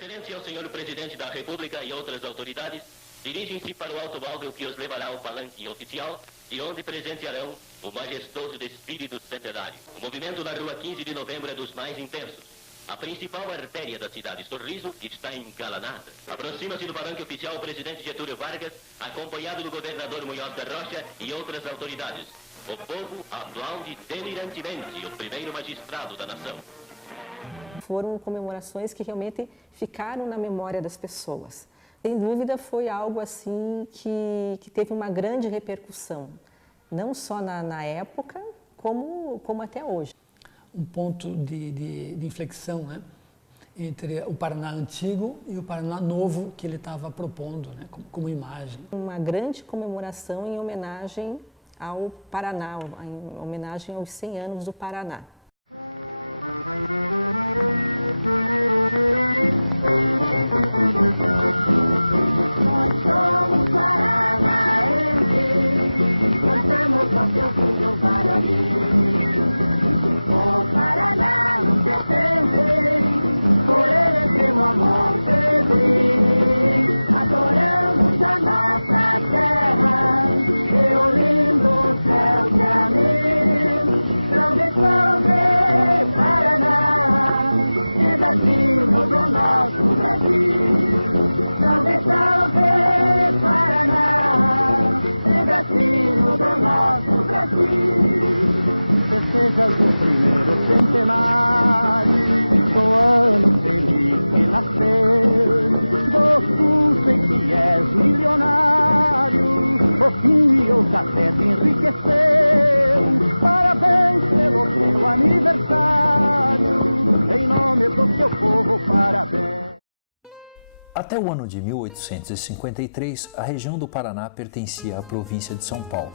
Excelência ao senhor presidente da República e outras autoridades, dirigem-se para o automóvel que os levará ao palanque oficial e onde presenciarão o majestoso desfile do centenário. O movimento na rua 15 de novembro é dos mais intensos. A principal artéria da cidade, Sorriso, está engalanada. Aproxima-se do palanque oficial o presidente Getúlio Vargas, acompanhado do governador Munhoz da Rocha e outras autoridades. O povo aplaude delirantemente o primeiro magistrado da nação. Foram comemorações que realmente ficaram na memória das pessoas. Sem dúvida foi algo assim que teve uma grande repercussão, não só na época, como até hoje. Um ponto de inflexão, né, entre o Paraná antigo e o Paraná novo que ele estava propondo, né, como imagem. Uma grande comemoração em homenagem ao Paraná, em homenagem aos 100 anos do Paraná. Até o ano de 1853, a região do Paraná pertencia à província de São Paulo.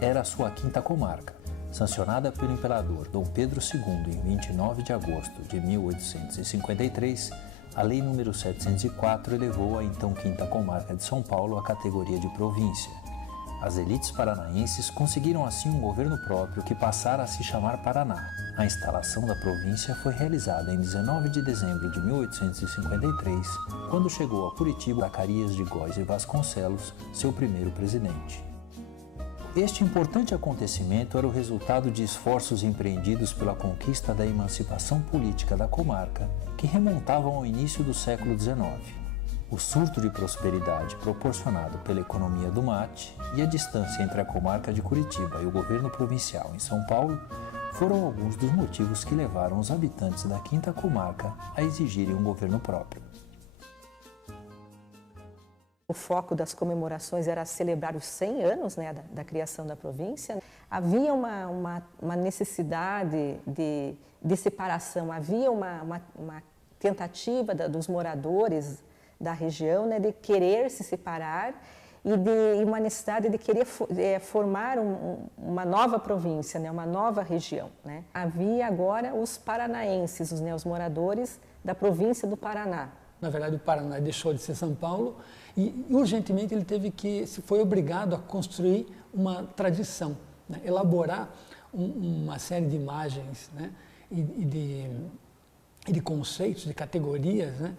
Era a sua quinta comarca. Sancionada pelo imperador Dom Pedro II em 29 de agosto de 1853, a Lei nº 704 elevou a então quinta comarca de São Paulo à categoria de província. As elites paranaenses conseguiram assim um governo próprio que passara a se chamar Paraná. A instalação da província foi realizada em 19 de dezembro de 1853, quando chegou a Curitiba Zacarias de Góes e Vasconcelos, seu primeiro presidente. Este importante acontecimento era o resultado de esforços empreendidos pela conquista da emancipação política da comarca, que remontavam ao início do século XIX. O surto de prosperidade proporcionado pela economia do mate e a distância entre a comarca de Curitiba e o governo provincial em São Paulo foram alguns dos motivos que levaram os habitantes da quinta comarca a exigirem um governo próprio. O foco das comemorações era celebrar os 100 anos, né, da criação da província. Havia uma necessidade de separação, havia uma tentativa dos moradores da região, né, de querer se separar e uma necessidade de querer formar uma nova província, né, uma nova região, né. Havia agora os paranaenses, os moradores da província do Paraná. Na verdade, o Paraná deixou de ser São Paulo e urgentemente ele foi obrigado a construir uma tradição, né, elaborar uma série de imagens, né, e de conceitos, de categorias, né,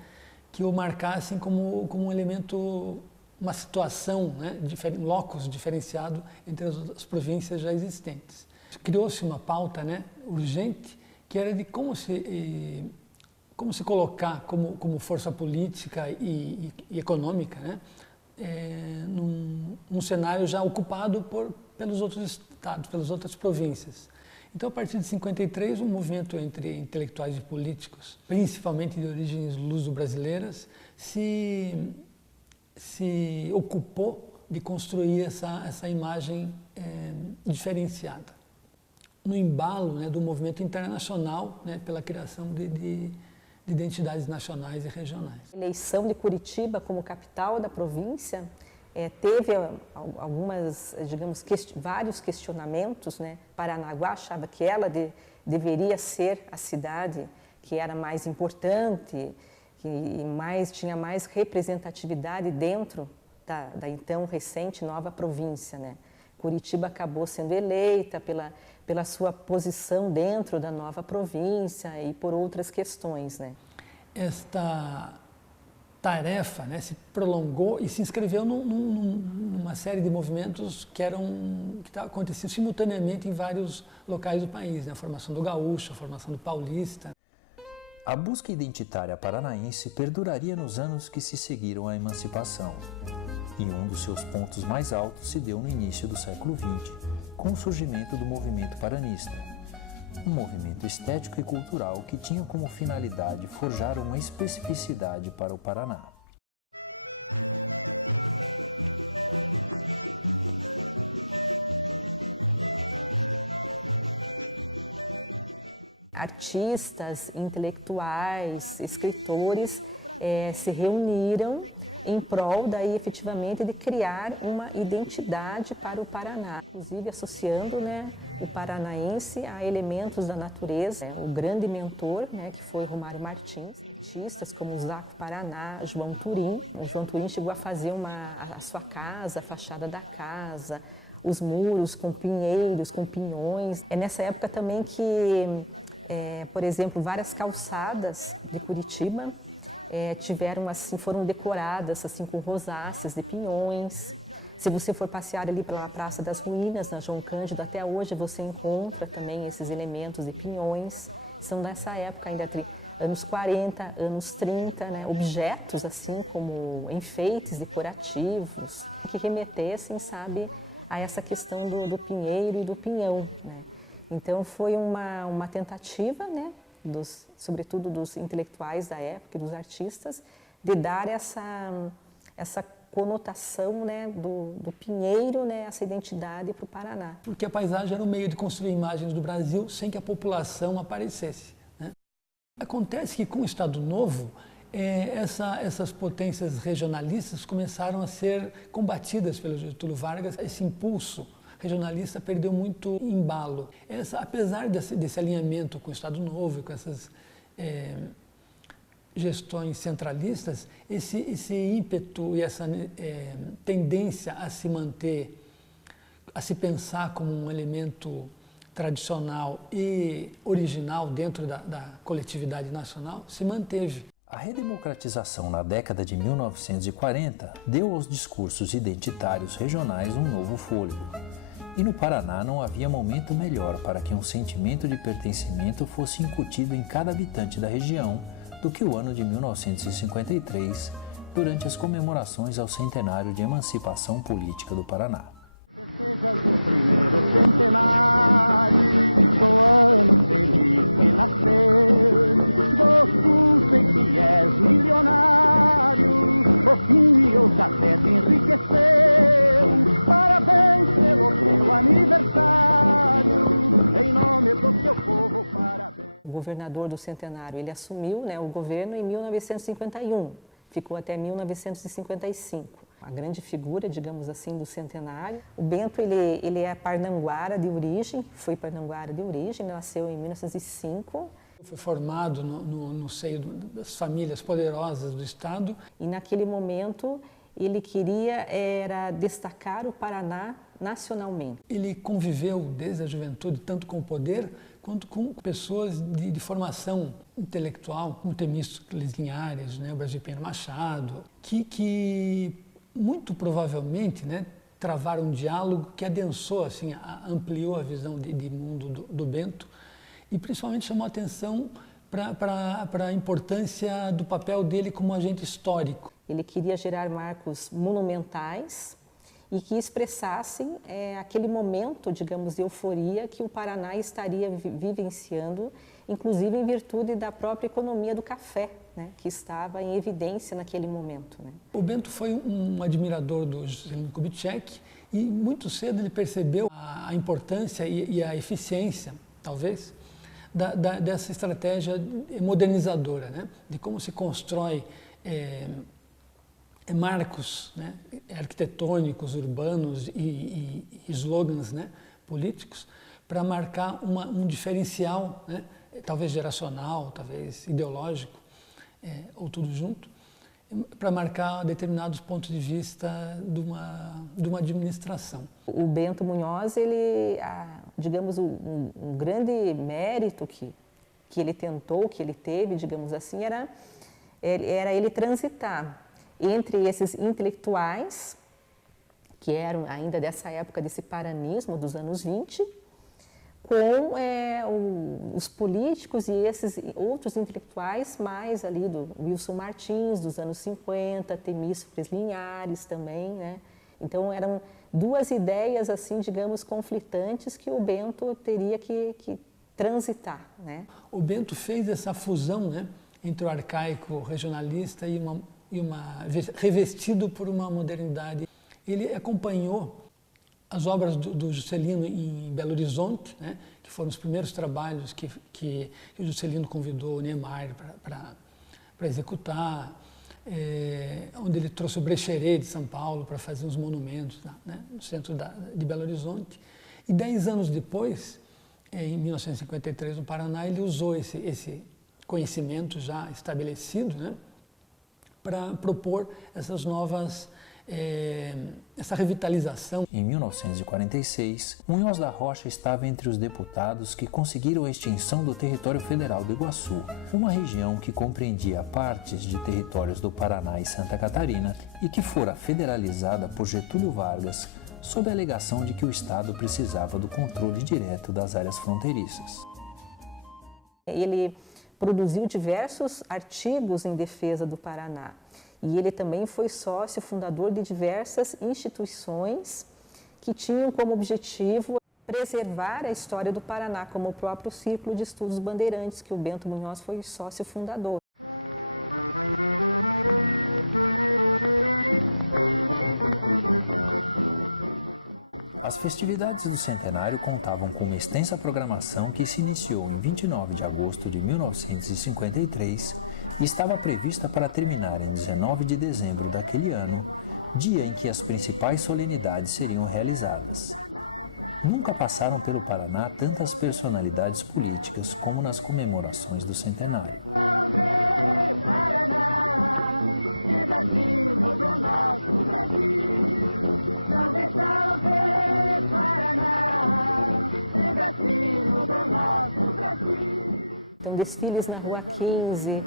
que o marcassem como um elemento, uma situação, né, um locus diferenciado entre as províncias já existentes. Criou-se uma pauta, né, urgente, que era de como se colocar como força política e econômica, né, num cenário já ocupado pelos outros estados, pelas outras províncias. Então, a partir de 53, um movimento entre intelectuais e políticos, principalmente de origens luso-brasileiras, se ocupou de construir essa imagem diferenciada. No embalo, né, do movimento internacional, né, pela criação de identidades nacionais e regionais. A eleição de Curitiba como capital da província teve algumas, digamos, vários questionamentos, né? Paranaguá achava que ela deveria ser a cidade que era mais importante, que tinha mais representatividade dentro da então recente nova província, né? Curitiba acabou sendo eleita pela sua posição dentro da nova província e por outras questões, né? tarefa, né, se prolongou e se inscreveu numa série de movimentos que aconteciam simultaneamente em vários locais do país, né, a formação do gaúcho, a formação do paulista. A busca identitária paranaense perduraria nos anos que se seguiram à emancipação, e um dos seus pontos mais altos se deu no início do século XX, com o surgimento do movimento paranista, um movimento estético e cultural que tinha como finalidade forjar uma especificidade para o Paraná. Artistas, intelectuais, escritores se reuniram em prol daí efetivamente de criar uma identidade para o Paraná, inclusive associando, né, o paranaense a elementos da natureza. O grande mentor, né, que foi Romário Martins, artistas como Zaco Paraná, João Turim. O João Turim chegou a fazer a sua casa, a fachada da casa, os muros com pinheiros, com pinhões. É nessa época também que, por exemplo, várias calçadas de Curitiba foram decoradas assim, com rosáceas de pinhões. Se você for passear ali pela Praça das Ruínas, na João Cândido, até hoje você encontra também esses elementos de pinhões. São dessa época, ainda anos 40, anos 30, né? Objetos assim como enfeites decorativos que remetessem, sabe, a essa questão do pinheiro e do pinhão, né? Então foi uma tentativa, né, sobretudo dos intelectuais da época e dos artistas, de dar essa conotação, né, do pinheiro, né, essa identidade para o Paraná. Porque a paisagem era um meio de construir imagens do Brasil sem que a população aparecesse, né? Acontece que com o Estado Novo, essas potências regionalistas começaram a ser combatidas pelo Getúlio Vargas. Esse impulso regionalista perdeu muito embalo. Apesar desse alinhamento com o Estado Novo e com essas gestões centralistas, esse ímpeto e essa tendência a se manter, a se pensar como um elemento tradicional e original dentro da coletividade nacional se manteve. A redemocratização na década de 1940 deu aos discursos identitários regionais um novo fôlego. E no Paraná não havia momento melhor para que um sentimento de pertencimento fosse incutido em cada habitante da região do que o ano de 1953, durante as comemorações ao centenário de emancipação política do Paraná. O governador do centenário, ele assumiu, né, o governo em 1951, ficou até 1955. A grande figura, digamos assim, do centenário. O Bento, ele é parnanguara de origem, foi parnanguara de origem, nasceu em 1905. Foi formado no seio das famílias poderosas do Estado. E naquele momento ele queria destacar o Paraná nacionalmente. Ele conviveu desde a juventude tanto com o poder quanto com pessoas de formação intelectual, como Temístocles Linhares, né, o Brasil Pinheiro Machado, que muito provavelmente, né, travaram um diálogo que adensou, assim, ampliou a visão de mundo do Bento e principalmente chamou a atenção para a importância do papel dele como agente histórico. Ele queria gerar marcos monumentais e que expressassem aquele momento, digamos, de euforia que o Paraná estaria vivenciando, inclusive em virtude da própria economia do café, né, que estava em evidência naquele momento, né. O Bento foi um admirador do Juscelino Kubitschek e muito cedo ele percebeu a importância e a eficiência, talvez, dessa estratégia modernizadora, né, de como se constrói marcos, né, arquitetônicos, urbanos e slogans, né, políticos para marcar um diferencial, né, talvez geracional, talvez ideológico, ou tudo junto, para marcar determinados pontos de vista de uma administração. O Bento Munhoz, digamos, um grande mérito que ele tentou, que ele teve, digamos assim, era era ele transitar entre esses intelectuais, que eram ainda dessa época desse paranismo dos anos 20, com os políticos e esses outros intelectuais mais ali do Wilson Martins, dos anos 50, Temístocles Linhares também, né? Então eram duas ideias, assim, digamos, conflitantes que o Bento teria que transitar, né? O Bento fez essa fusão, né, entre o arcaico regionalista e revestido por uma modernidade. Ele acompanhou as obras do Juscelino em Belo Horizonte, né, que foram os primeiros trabalhos que o Juscelino convidou o Niemeyer para executar, onde ele trouxe o Brecheret de São Paulo para fazer uns monumentos, né, no centro de Belo Horizonte. E 10 anos depois, em 1953, no Paraná, ele usou esse conhecimento já estabelecido, né, para propor essas novas, essa revitalização. Em 1946, Munhoz da Rocha estava entre os deputados que conseguiram a extinção do território federal do Iguaçu, uma região que compreendia partes de territórios do Paraná e Santa Catarina e que fora federalizada por Getúlio Vargas sob a alegação de que o Estado precisava do controle direto das áreas fronteiriças. Ele produziu diversos artigos em defesa do Paraná. E ele também foi sócio fundador de diversas instituições que tinham como objetivo preservar a história do Paraná, como o próprio Círculo de Estudos Bandeirantes, que o Bento Munhoz foi sócio fundador. As festividades do centenário contavam com uma extensa programação que se iniciou em 29 de agosto de 1953 e estava prevista para terminar em 19 de dezembro daquele ano, dia em que as principais solenidades seriam realizadas. Nunca passaram pelo Paraná tantas personalidades políticas como nas comemorações do centenário. Então, desfiles na Rua 15,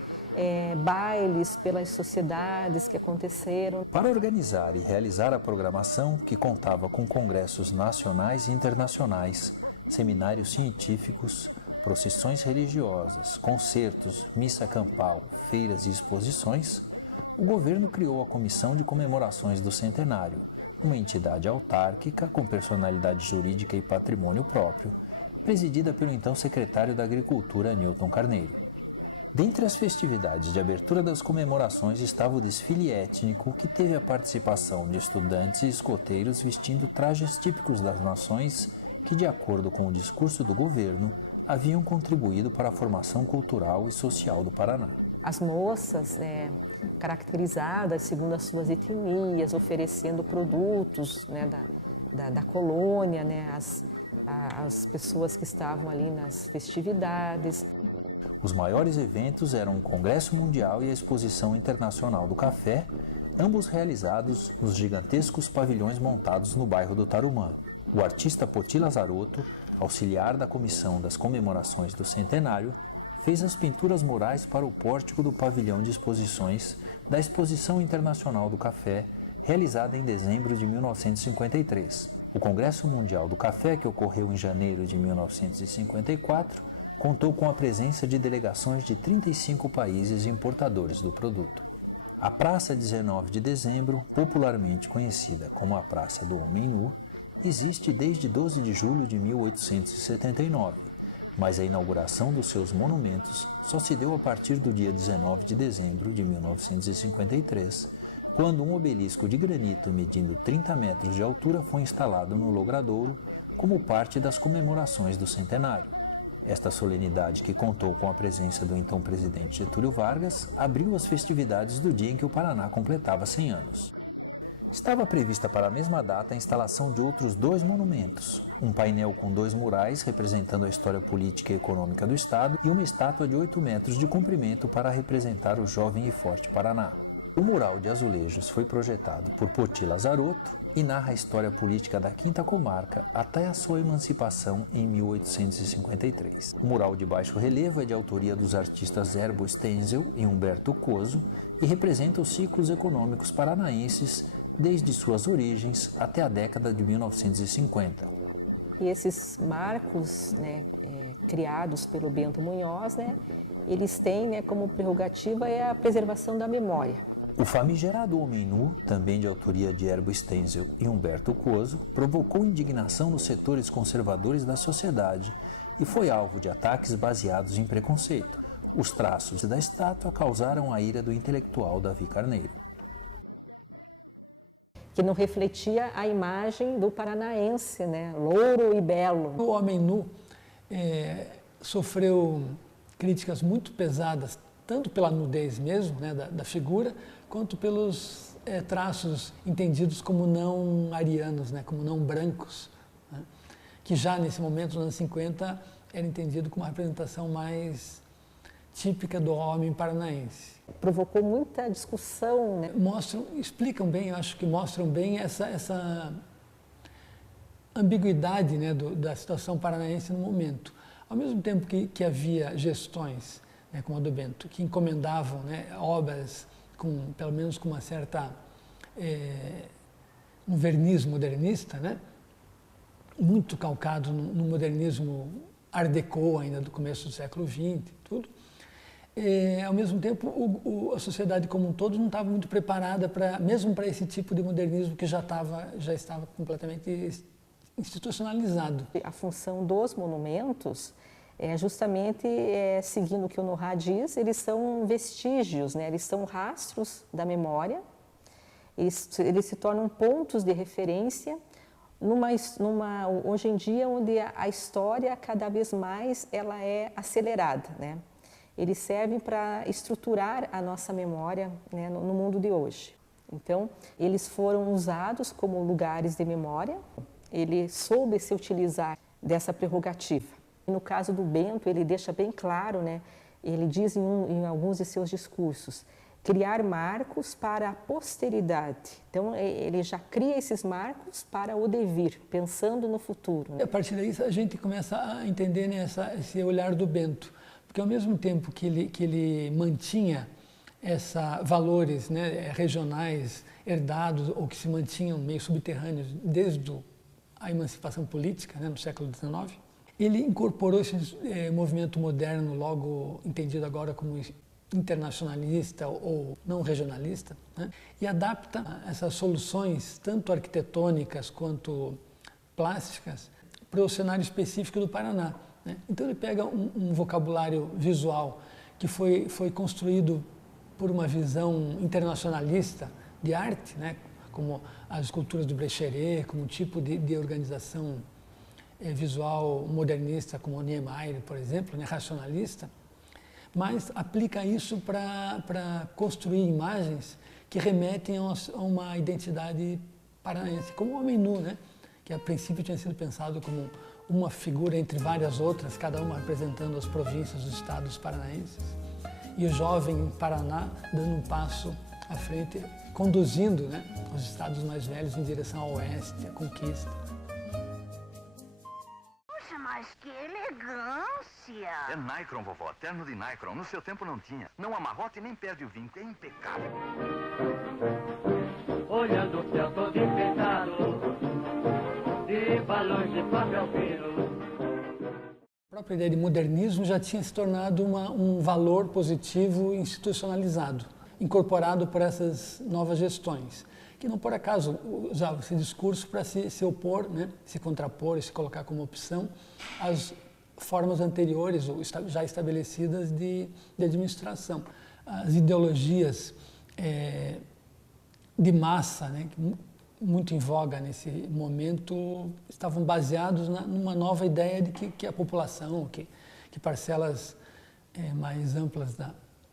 bailes pelas sociedades que aconteceram. Para organizar e realizar a programação, que contava com congressos nacionais e internacionais, seminários científicos, procissões religiosas, concertos, missa campal, feiras e exposições, o governo criou a Comissão de Comemorações do Centenário, uma entidade autárquica com personalidade jurídica e patrimônio próprio, presidida pelo então secretário da Agricultura, Newton Carneiro. Dentre as festividades de abertura das comemorações estava o desfile étnico, que teve a participação de estudantes e escoteiros vestindo trajes típicos das nações que, de acordo com o discurso do governo, haviam contribuído para a formação cultural e social do Paraná. As moças, caracterizadas segundo as suas etnias, oferecendo produtos, né, da colônia, né, as pessoas que estavam ali nas festividades. Os maiores eventos eram o Congresso Mundial e a Exposição Internacional do Café, ambos realizados nos gigantescos pavilhões montados no bairro do Tarumã. O artista Poti Lazarotto, auxiliar da comissão das comemorações do centenário, fez as pinturas murais para o pórtico do pavilhão de exposições da Exposição Internacional do Café, realizada em dezembro de 1953. O Congresso Mundial do Café, que ocorreu em janeiro de 1954, contou com a presença de delegações de 35 países importadores do produto. A Praça 19 de Dezembro, popularmente conhecida como a Praça do Homem Nu, existe desde 12 de julho de 1879, mas a inauguração dos seus monumentos só se deu a partir do dia 19 de dezembro de 1953, quando um obelisco de granito medindo 30 metros de altura foi instalado no Logradouro como parte das comemorações do centenário. Esta solenidade, que contou com a presença do então presidente Getúlio Vargas, abriu as festividades do dia em que o Paraná completava 100 anos. Estava prevista para a mesma data a instalação de outros 2 monumentos, um painel com 2 murais representando a história política e econômica do Estado e uma estátua de 8 metros de comprimento para representar o jovem e forte Paraná. O mural de azulejos foi projetado por Poti Lazarotto e narra a história política da Quinta Comarca até a sua emancipação em 1853. O mural de baixo relevo é de autoria dos artistas Erbo Stenzel e Humberto Coso e representa os ciclos econômicos paranaenses desde suas origens até a década de 1950. E esses marcos, né, criados pelo Bento Munhoz, né, eles têm, né, como prerrogativa a preservação da memória. O famigerado Homem Nu, também de autoria de Erbo Stenzel e Humberto Coso, provocou indignação nos setores conservadores da sociedade e foi alvo de ataques baseados em preconceito. Os traços da estátua causaram a ira do intelectual Davi Carneiro, que não refletia a imagem do paranaense, né, louro e belo. O Homem Nu sofreu críticas muito pesadas, tanto pela nudez mesmo, né, da figura, quanto pelos traços entendidos como não arianos, né, como não brancos, né, que já nesse momento, nos anos 50, era entendido como uma representação mais típica do homem paranaense. Provocou muita discussão, né? Explicam bem, eu acho que mostram bem essa ambiguidade, né, da situação paranaense no momento. Ao mesmo tempo que havia gestões, né, como a do Bento, que encomendavam, né, obras pelo menos com uma certa um verniz modernista, né, muito calcado no modernismo Art Deco ainda do começo do século XX e tudo. Ao mesmo tempo, a sociedade como um todo não estava muito preparada mesmo para esse tipo de modernismo que já estava completamente institucionalizado. A função dos monumentos é justamente seguindo o que o Nohra diz, eles são vestígios, né? Eles são rastros da memória, eles se tornam pontos de referência hoje em dia onde a história cada vez mais ela é acelerada, né? Eles servem para estruturar a nossa memória, né, no mundo de hoje. Então, eles foram usados como lugares de memória, ele soube se utilizar dessa prerrogativa. No caso do Bento, ele deixa bem claro, né, ele diz em alguns de seus discursos, criar marcos para a posteridade. Então, ele já cria esses marcos para o devir, pensando no futuro, né? A partir daí, a gente começa a entender, né, esse olhar do Bento. Porque ao mesmo tempo que ele mantinha valores, né, regionais herdados ou que se mantinham meio subterrâneos desde a emancipação política, né, no século XIX, ele incorporou esse movimento moderno, logo entendido agora como internacionalista ou não regionalista, né, e adapta essas soluções, tanto arquitetônicas quanto plásticas, para o cenário específico do Paraná. Então ele pega um vocabulário visual que foi construído por uma visão internacionalista de arte, né, como as esculturas do Brecheret, como um tipo de organização visual modernista, como o Niemeyer, por exemplo, né, racionalista, mas aplica isso para construir imagens que remetem a uma identidade paranaense, como o Homem Nu, né, que a princípio tinha sido pensado como uma figura entre várias outras, cada uma representando as províncias dos estados paranaenses. E o jovem Paraná dando um passo à frente, conduzindo, né, os estados mais velhos em direção ao oeste, à conquista. Poxa, mas que elegância! É Nicron, vovó. Terno de Nicron. No seu tempo não tinha. Não amarrote nem perde o vinco. É impecável. Olhando o céu todo enfeitado de balões de papel fino. A própria ideia de modernismo já tinha se tornado um valor positivo institucionalizado, incorporado por essas novas gestões, que não por acaso usavam esse discurso para se opor, né, se contrapor e se colocar como opção às formas anteriores ou já estabelecidas de administração. As ideologias de massa, né, muito em voga nesse momento, estavam baseados numa nova ideia de que a população, que parcelas mais amplas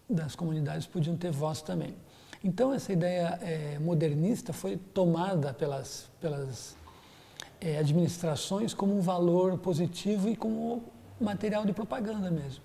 das comunidades podiam ter voz também. Então, essa ideia modernista foi tomada pelas administrações como um valor positivo e como material de propaganda mesmo.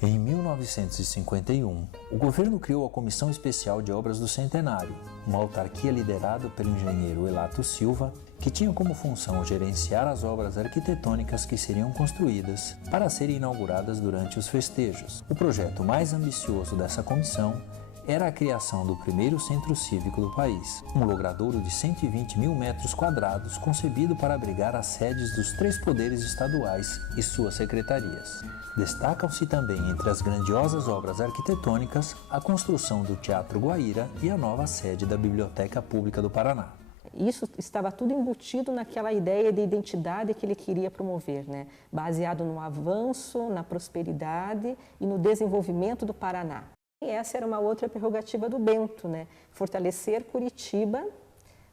Em 1951, o governo criou a Comissão Especial de Obras do Centenário, uma autarquia liderada pelo engenheiro Elato Silva, que tinha como função gerenciar as obras arquitetônicas que seriam construídas para serem inauguradas durante os festejos. O projeto mais ambicioso dessa comissão era a criação do primeiro centro cívico do país, um logradouro de 120 mil metros quadrados concebido para abrigar as sedes dos 3 poderes estaduais e suas secretarias. Destacam-se também entre as grandiosas obras arquitetônicas a construção do Teatro Guaíra e a nova sede da Biblioteca Pública do Paraná. Isso estava tudo embutido naquela ideia de identidade que ele queria promover, né? Baseado no avanço, na prosperidade e no desenvolvimento do Paraná. E essa era uma outra prerrogativa do Bento, né? Fortalecer Curitiba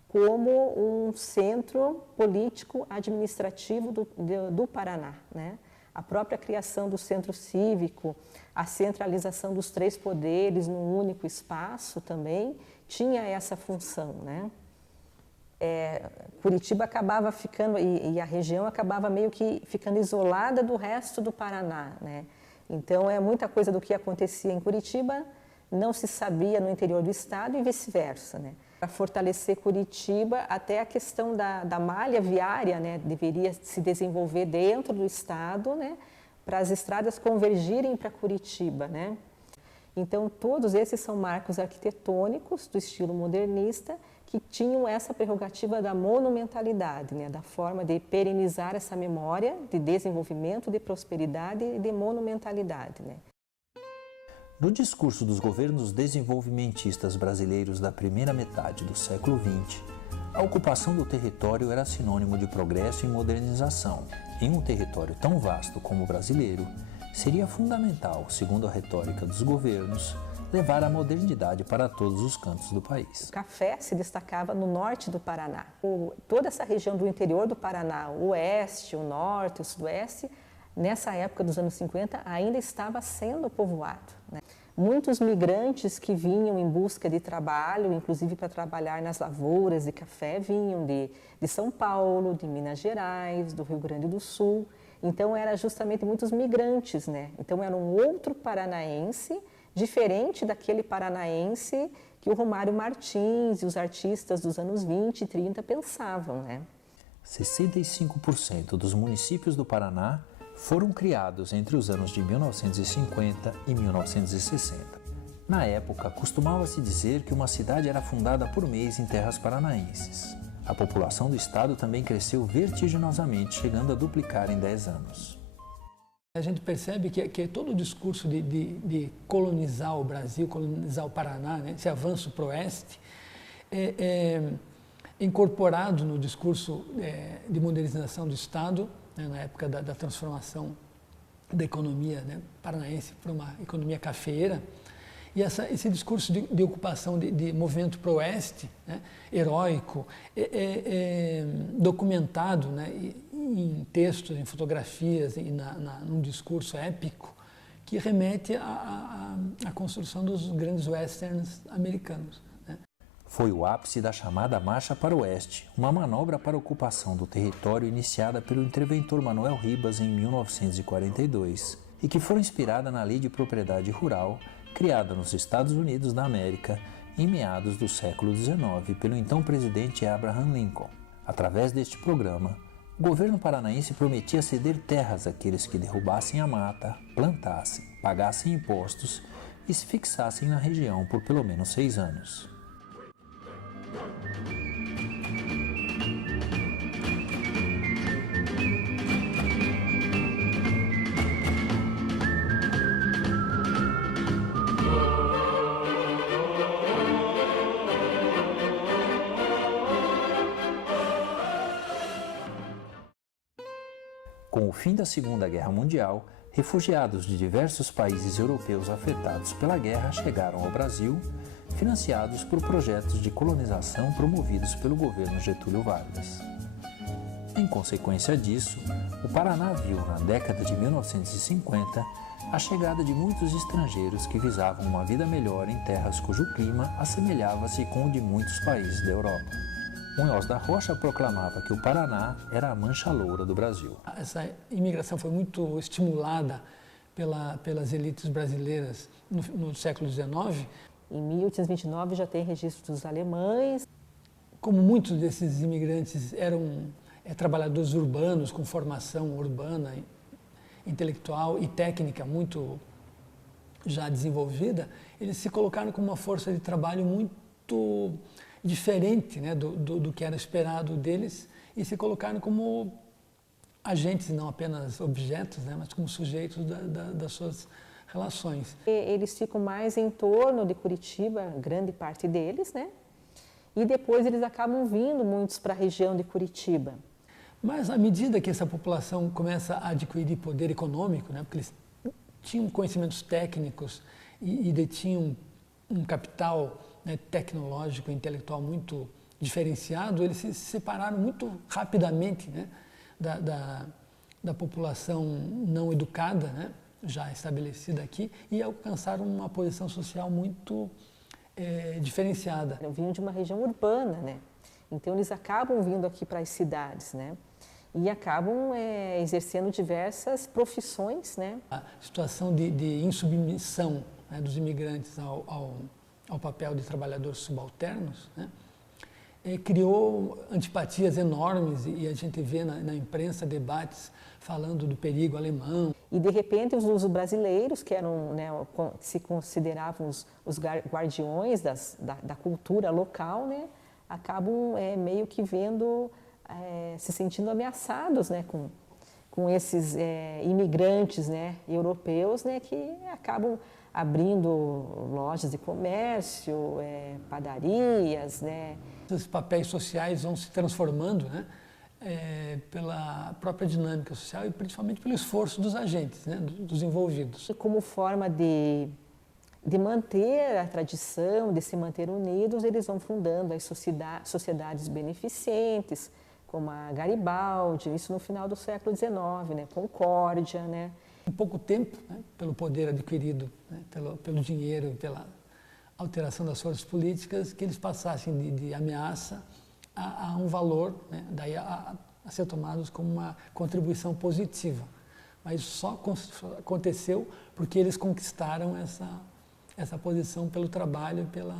como um centro político administrativo do Paraná, né? A própria criação do centro cívico, a centralização dos 3 poderes num único espaço também tinha essa função, né? Curitiba acabava ficando, e a região acabava meio que ficando isolada do resto do Paraná, né? Então, muita coisa do que acontecia em Curitiba não se sabia no interior do estado e vice-versa, né? Para fortalecer Curitiba, até a questão da malha viária, né, deveria se desenvolver dentro do estado, né, para as estradas convergirem para Curitiba, né? Então, todos esses são marcos arquitetônicos do estilo modernista que tinham essa prerrogativa da monumentalidade, né, da forma de perenizar essa memória de desenvolvimento, de prosperidade e de monumentalidade, né. No discurso dos governos desenvolvimentistas brasileiros da primeira metade do século XX, a ocupação do território era sinônimo de progresso e modernização. Em um território tão vasto como o brasileiro, seria fundamental, segundo a retórica dos governos, levar a modernidade para todos os cantos do país. O café se destacava no norte do Paraná. Toda essa região do interior do Paraná, o oeste, o norte, o sudoeste, nessa época dos anos 50, ainda estava sendo povoado, né? Muitos migrantes que vinham em busca de trabalho, inclusive para trabalhar nas lavouras de café, vinham de São Paulo, de Minas Gerais, do Rio Grande do Sul. Então, era justamente muitos migrantes, né? Então, era um outro paranaense, diferente daquele paranaense que o Romário Martins e os artistas dos anos 20 e 30 pensavam, né? 65% dos municípios do Paraná foram criados entre os anos de 1950 e 1960. Na época, costumava-se dizer que uma cidade era fundada por mês em terras paranaenses. A população do estado também cresceu vertiginosamente, chegando a duplicar em 10 anos. A gente percebe que todo o discurso de colonizar o Brasil, colonizar o Paraná, né, esse avanço para o oeste, é incorporado no discurso de modernização do Estado, né, na época da transformação da economia, né, paranaense para uma economia cafeeira. E esse discurso de ocupação, de movimento para o oeste, né, heróico, documentado, né, em textos, em fotografias, e num discurso épico que remete à construção dos grandes westerns americanos, né. Foi o ápice da chamada Marcha para o Oeste, uma manobra para a ocupação do território iniciada pelo interventor Manuel Ribas em 1942 e que foi inspirada na Lei de Propriedade Rural, criada nos Estados Unidos da América em meados do século XIX pelo então presidente Abraham Lincoln. Através deste programa, o governo paranaense prometia ceder terras àqueles que derrubassem a mata, plantassem, pagassem impostos e se fixassem na região por pelo menos 6 anos. Com o fim da Segunda Guerra Mundial, refugiados de diversos países europeus afetados pela guerra chegaram ao Brasil, financiados por projetos de colonização promovidos pelo governo Getúlio Vargas. Em consequência disso, o Paraná viu, na década de 1950, a chegada de muitos estrangeiros que visavam uma vida melhor em terras cujo clima assemelhava-se com o de muitos países da Europa. Munhoz da Rocha proclamava que o Paraná era a mancha loura do Brasil. Essa imigração foi muito estimulada pelas elites brasileiras no século XIX. Em 1829 já tem registro dos alemães. Como muitos desses imigrantes eram trabalhadores urbanos, com formação urbana, intelectual e técnica muito já desenvolvida, eles se colocaram como uma força de trabalho muito diferente, né, do que era esperado deles, e se colocaram como agentes, não apenas objetos, né, mas como sujeitos das suas relações. Eles ficam mais em torno de Curitiba, grande parte deles, né? E depois eles acabam vindo muitos para a região de Curitiba. Mas à medida que essa população começa a adquirir poder econômico, né, porque eles tinham conhecimentos técnicos e detinham um capital, né, tecnológico e intelectual muito diferenciado, eles se separaram muito rapidamente, né, da população não educada, né, já estabelecida aqui, e alcançaram uma posição social muito diferenciada. Vinham de uma região urbana, né? Então eles acabam vindo aqui para as cidades, né? E acabam exercendo diversas profissões, né? A situação de insubmissão, né, dos imigrantes ao papel de trabalhadores subalternos, né, criou antipatias enormes, e a gente vê na imprensa debates falando do perigo alemão. E de repente os brasileiros, que eram, né, se consideravam os guardiões da cultura local, né, acabam meio que vendo, se sentindo ameaçados, né, com esses imigrantes, né, europeus, né, que acabam abrindo lojas de comércio, padarias, né. Esses papéis sociais vão se transformando, né, pela própria dinâmica social e principalmente pelo esforço dos agentes, né, dos envolvidos. E como forma de manter a tradição, de se manter unidos, eles vão fundando as sociedades beneficentes, como a Garibaldi, isso no final do século XIX, né, Concórdia, né. Em pouco tempo, né, pelo poder adquirido, né, pelo dinheiro e pela alteração das forças políticas, que eles passassem de ameaça a um valor, né, daí a ser tomados como uma contribuição positiva. Mas só aconteceu porque eles conquistaram essa posição pelo trabalho, pela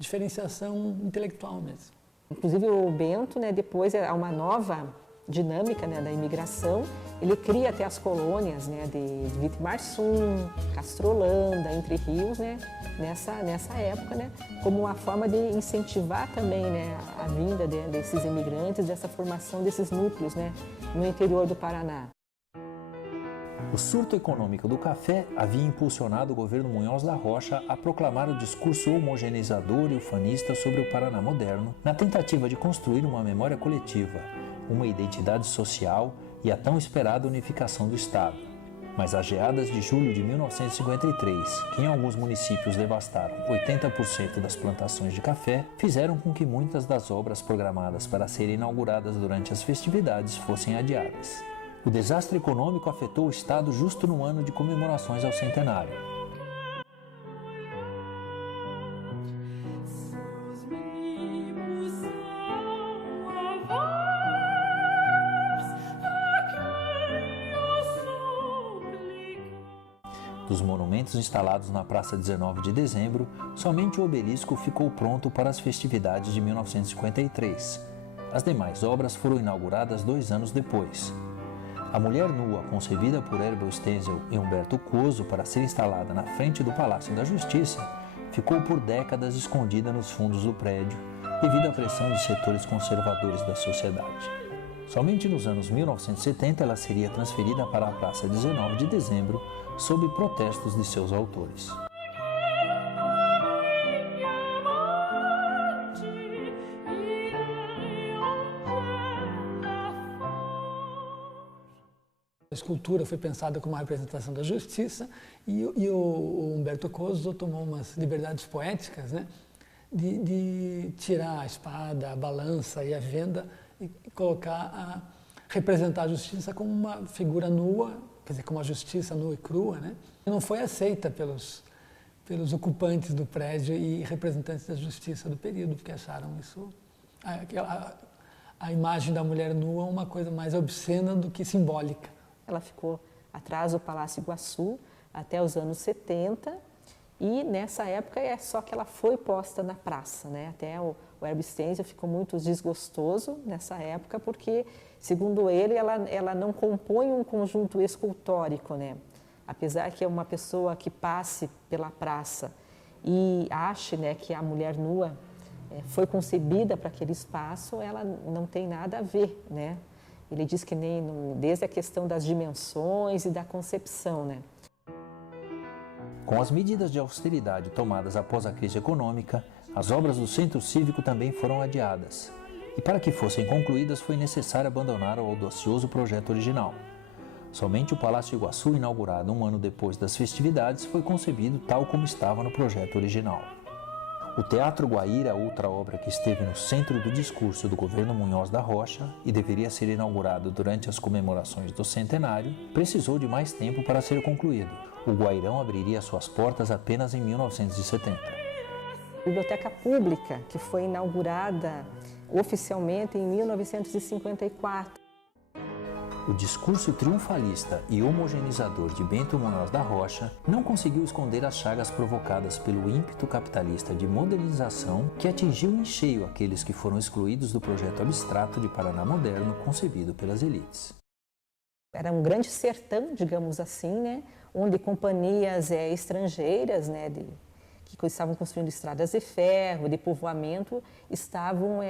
diferenciação intelectual mesmo. Inclusive o Bento, né, depois há uma nova dinâmica, né, da imigração, ele cria até as colônias, né, de Vitimarsum, Castrolanda, Entre Rios, né, nessa época, né, como uma forma de incentivar também, né, a vinda desses imigrantes, dessa formação desses núcleos, né, no interior do Paraná. O surto econômico do café havia impulsionado o governo Munhoz da Rocha a proclamar o discurso homogeneizador e ufanista sobre o Paraná moderno, na tentativa de construir uma memória coletiva, uma identidade social e a tão esperada unificação do Estado. Mas as geadas de julho de 1953, que em alguns municípios devastaram 80% das plantações de café, fizeram com que muitas das obras programadas para serem inauguradas durante as festividades fossem adiadas. O desastre econômico afetou o Estado justo no ano de comemorações ao centenário. Dos monumentos instalados na Praça 19 de Dezembro, somente o obelisco ficou pronto para as festividades de 1953. As demais obras foram inauguradas 2 anos depois. A mulher nua, concebida por Herbel Stenzel e Humberto Coso para ser instalada na frente do Palácio da Justiça, ficou por décadas escondida nos fundos do prédio, devido à pressão de setores conservadores da sociedade. Somente nos anos 1970 ela seria transferida para a Praça 19 de Dezembro, sob protestos de seus autores. A escultura foi pensada como uma representação da justiça e o Humberto Coso tomou umas liberdades poéticas, né, de tirar a espada, a balança e a venda e representar a justiça como uma figura nua, quer dizer, como a justiça nua e crua, né? Não foi aceita pelos ocupantes do prédio e representantes da justiça do período, porque acharam isso, a imagem da mulher nua, uma coisa mais obscena do que simbólica. Ela ficou atrás do Palácio Iguaçu, até os anos 70, e nessa época é só que ela foi posta na praça, né? Até o Herbert Stenzel ficou muito desgostoso nessa época, porque, segundo ele, ela não compõe um conjunto escultórico, né? Apesar que é uma pessoa que passe pela praça e ache, né, que a mulher nua foi concebida para aquele espaço, ela não tem nada a ver, né? Ele diz que desde a questão das dimensões e da concepção, né? Com as medidas de austeridade tomadas após a crise econômica, as obras do Centro Cívico também foram adiadas. E para que fossem concluídas foi necessário abandonar o audacioso projeto original. Somente o Palácio Iguaçu, inaugurado um ano depois das festividades, foi concebido tal como estava no projeto original. O Teatro Guaíra, outra obra que esteve no centro do discurso do governo Munhoz da Rocha e deveria ser inaugurado durante as comemorações do centenário, precisou de mais tempo para ser concluído. O Guairão abriria suas portas apenas em 1970. A Biblioteca Pública, que foi inaugurada oficialmente em 1954. O discurso triunfalista e homogeneizador de Bento Munhoz da Rocha não conseguiu esconder as chagas provocadas pelo ímpeto capitalista de modernização que atingiu em cheio aqueles que foram excluídos do projeto abstrato de Paraná moderno concebido pelas elites. Era um grande sertão, digamos assim, né, onde companhias estrangeiras, né, que estavam construindo estradas de ferro, de povoamento, estavam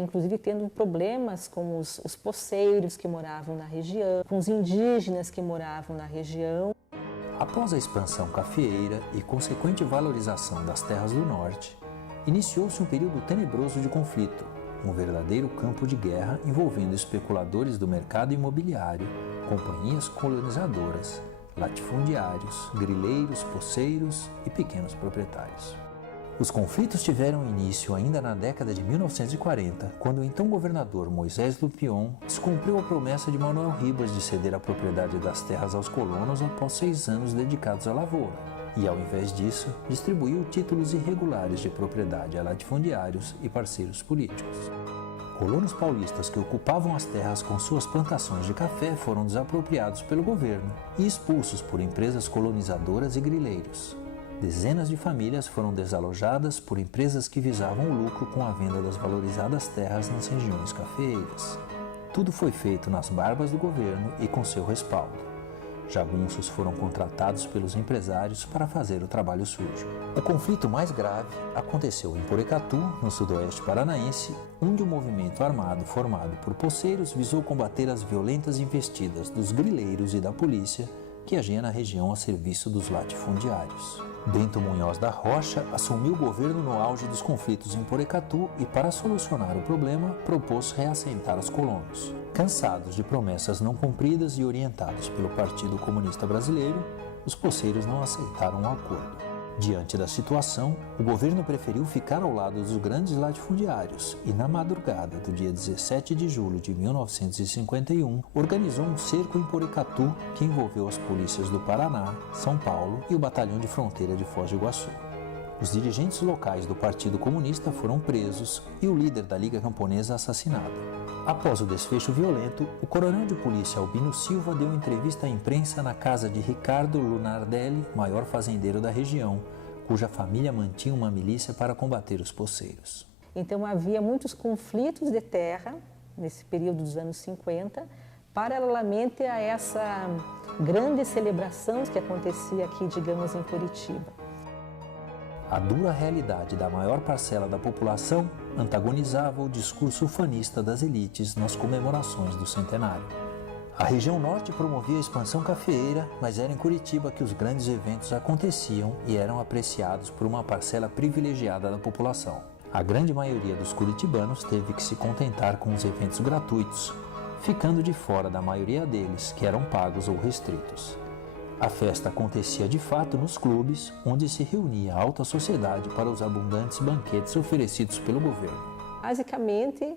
inclusive tendo problemas com os poceiros que moravam na região, com os indígenas que moravam na região. Após a expansão cafeeira e consequente valorização das terras do norte, iniciou-se um período tenebroso de conflito, um verdadeiro campo de guerra envolvendo especuladores do mercado imobiliário, companhias colonizadoras, latifundiários, grileiros, poceiros e pequenos proprietários. Os conflitos tiveram início ainda na década de 1940, quando o então governador Moisés Lupion descumpriu a promessa de Manuel Ribas de ceder a propriedade das terras aos colonos após 6 anos dedicados à lavoura, e ao invés disso, distribuiu títulos irregulares de propriedade a latifundiários e parceiros políticos. Colonos paulistas que ocupavam as terras com suas plantações de café foram desapropriados pelo governo e expulsos por empresas colonizadoras e grileiros. Dezenas de famílias foram desalojadas por empresas que visavam o lucro com a venda das valorizadas terras nas regiões cafeeiras. Tudo foi feito nas barbas do governo e com seu respaldo. Jagunços foram contratados pelos empresários para fazer o trabalho sujo. O conflito mais grave aconteceu em Porecatu, no sudoeste paranaense, onde o movimento armado formado por poceiros visou combater as violentas investidas dos grileiros e da polícia que agia na região a serviço dos latifundiários. Bento Munhoz da Rocha assumiu o governo no auge dos conflitos em Porecatu e, para solucionar o problema, propôs reassentar os colonos. Cansados de promessas não cumpridas e orientados pelo Partido Comunista Brasileiro, os poceiros não aceitaram o acordo. Diante da situação, o governo preferiu ficar ao lado dos grandes latifundiários e, na madrugada do dia 17 de julho de 1951, organizou um cerco em Porecatu que envolveu as polícias do Paraná, São Paulo e o Batalhão de Fronteira de Foz do Iguaçu. Os dirigentes locais do Partido Comunista foram presos e o líder da Liga Camponesa assassinado. Após o desfecho violento, o coronel de polícia Albino Silva deu entrevista à imprensa na casa de Ricardo Lunardelli, maior fazendeiro da região, cuja família mantinha uma milícia para combater os poceiros. Então havia muitos conflitos de terra nesse período dos anos 50, paralelamente a essa grande celebração que acontecia aqui, digamos, em Curitiba. A dura realidade da maior parcela da população antagonizava o discurso ufanista das elites nas comemorações do centenário. A região norte promovia a expansão cafeeira, mas era em Curitiba que os grandes eventos aconteciam e eram apreciados por uma parcela privilegiada da população. A grande maioria dos curitibanos teve que se contentar com os eventos gratuitos, ficando de fora da maioria deles, que eram pagos ou restritos. A festa acontecia de fato nos clubes, onde se reunia a alta sociedade para os abundantes banquetes oferecidos pelo governo. Basicamente,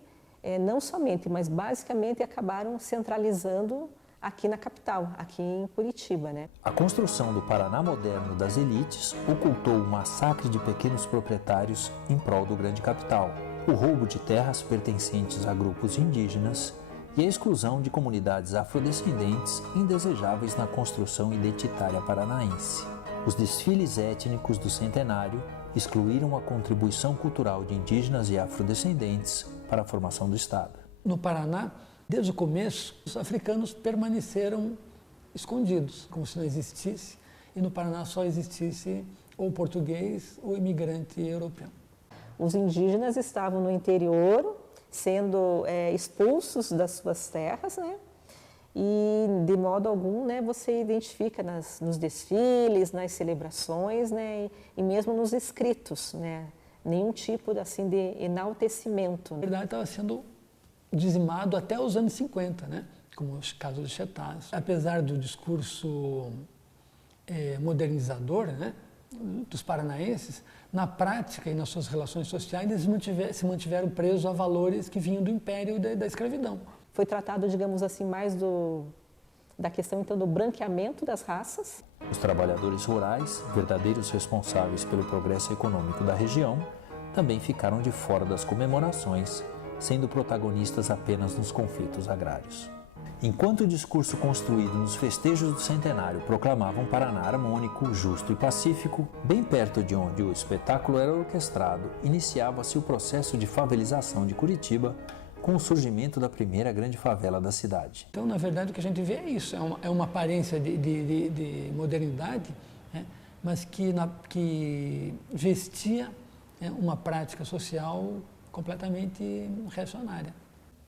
não somente, mas basicamente acabaram centralizando aqui na capital, aqui em Curitiba, né? A construção do Paraná moderno das elites ocultou o massacre de pequenos proprietários em prol do grande capital, o roubo de terras pertencentes a grupos indígenas e a exclusão de comunidades afrodescendentes indesejáveis na construção identitária paranaense. Os desfiles étnicos do centenário excluíram a contribuição cultural de indígenas e afrodescendentes para a formação do Estado. No Paraná, desde o começo, os africanos permaneceram escondidos, como se não existisse, e no Paraná só existisse ou português ou imigrante europeu. Os indígenas estavam no interior, sendo expulsos das suas terras, né? E de modo algum, né, você identifica nos desfiles, nas celebrações, né, e mesmo nos escritos, né, nenhum tipo assim de enaltecimento. Na verdade, estava sendo dizimado até os anos 50, né, como o caso dos Chetás. Apesar do discurso modernizador, né, dos paranaenses, na prática e nas suas relações sociais, eles se mantiveram presos a valores que vinham do império e da escravidão. Foi tratado, digamos assim, mais da questão então do branqueamento das raças. Os trabalhadores rurais, verdadeiros responsáveis pelo progresso econômico da região, também ficaram de fora das comemorações, sendo protagonistas apenas nos conflitos agrários. Enquanto o discurso construído nos festejos do centenário proclamava um Paraná harmônico, justo e pacífico, bem perto de onde o espetáculo era orquestrado, iniciava-se o processo de favelização de Curitiba, com o surgimento da primeira grande favela da cidade. Então, na verdade, o que a gente vê é isso, é uma aparência de modernidade, né, mas que vestia uma prática social completamente reacionária.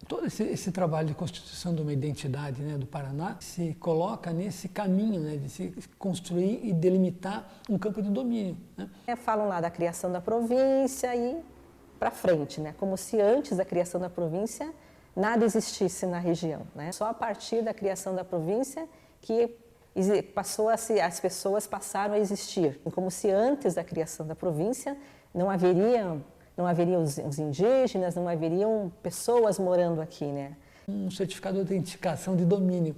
Todo esse trabalho de constituição de uma identidade, né, do Paraná se coloca nesse caminho, né, de se construir e delimitar um campo de domínio, né. Falam lá da criação da província e para frente, né? Como se antes da criação da província nada existisse na região, né? Só a partir da criação da província que as pessoas passaram a existir, como se antes da criação da província não haveriam os indígenas, não haveriam pessoas morando aqui, né? Um certificado de autenticação de domínio,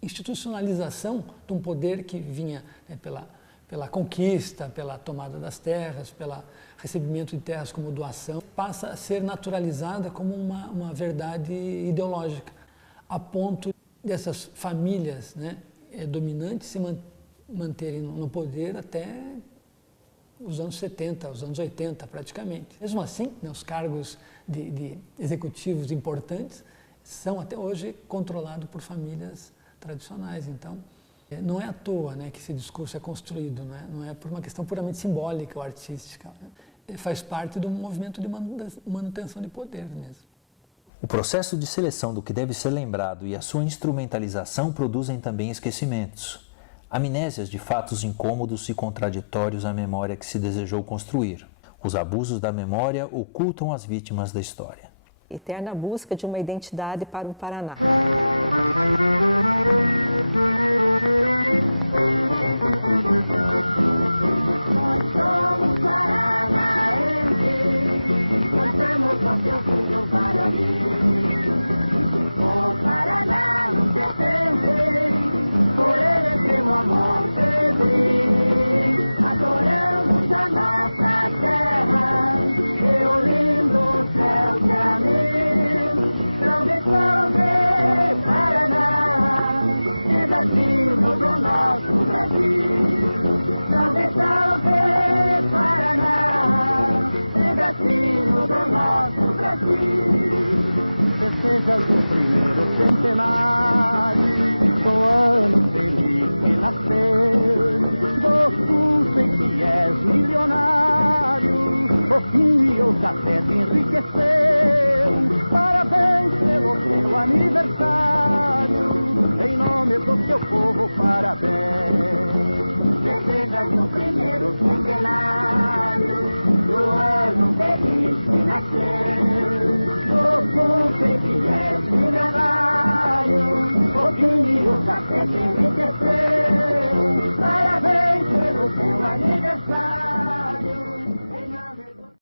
institucionalização de um poder que vinha, né, pela conquista, pela tomada das terras, pelo recebimento de terras como doação, passa a ser naturalizada como uma verdade ideológica, a ponto dessas famílias, né, dominantes se manterem no poder até os anos 70, os anos 80 praticamente. Mesmo assim, né, os cargos de executivos importantes são até hoje controlados por famílias tradicionais. Então, não é à toa, né, que esse discurso é construído, né? Não é por uma questão puramente simbólica ou artística. Né? Faz parte do movimento de manutenção de poder mesmo. O processo de seleção do que deve ser lembrado e a sua instrumentalização produzem também esquecimentos, amnésias de fatos incômodos e contraditórios à memória que se desejou construir. Os abusos da memória ocultam as vítimas da história. Eterna busca de uma identidade para o Paraná.